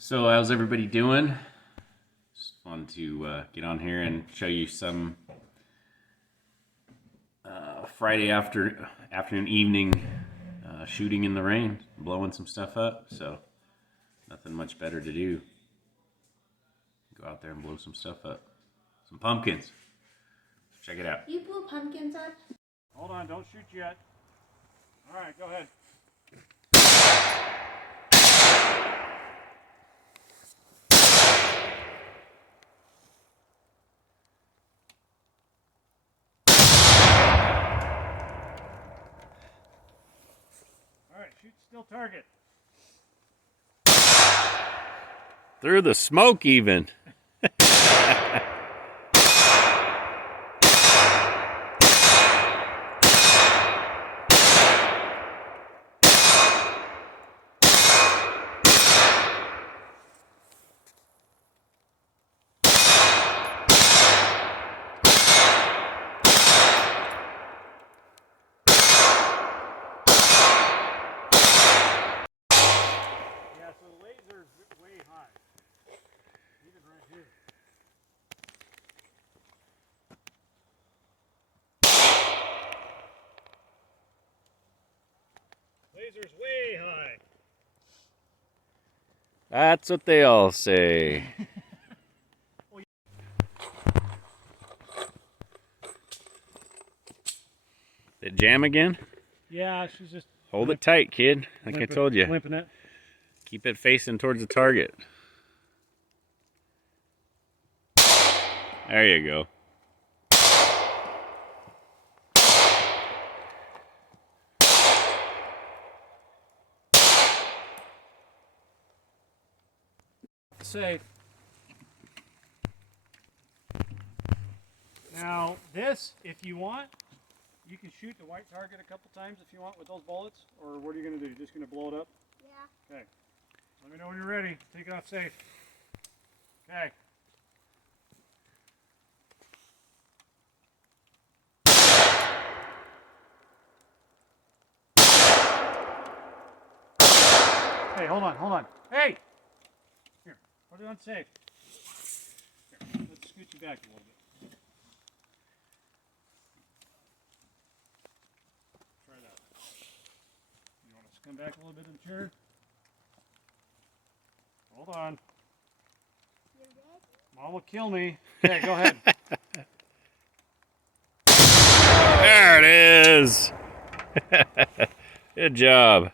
So how's everybody doing? Just wanted to get on here and show you some Friday afternoon, evening shooting in the rain, blowing some stuff up. So nothing much better to do. Go out there and blow some stuff up. Some pumpkins. Check it out. You blew pumpkins up? Hold on, don't shoot yet. All right, go ahead. All right, shoot still target. Through the smoke even. Yeah, so the laser's way high. Even right here. Laser's way high. That's what they all say. Did it jam again? Yeah, she's just Hold it tight, kid. Like I told you. limping it. Keep it facing towards the target. There you go. Safe. Now this, if you want, you can shoot the white target a couple times if you want with those bullets, or what are you going to do? You're just going to blow it up? Yeah. Okay. Let me know when you're ready. Take it off safe. Okay. Hey, hold on. Hey! Here, put it on safe. Here, let's scoot you back a little bit. Try that. You want us to come back a little bit in the chair? Hold on. You're ready? Mom will kill me. Okay, go ahead. There it is. Good job.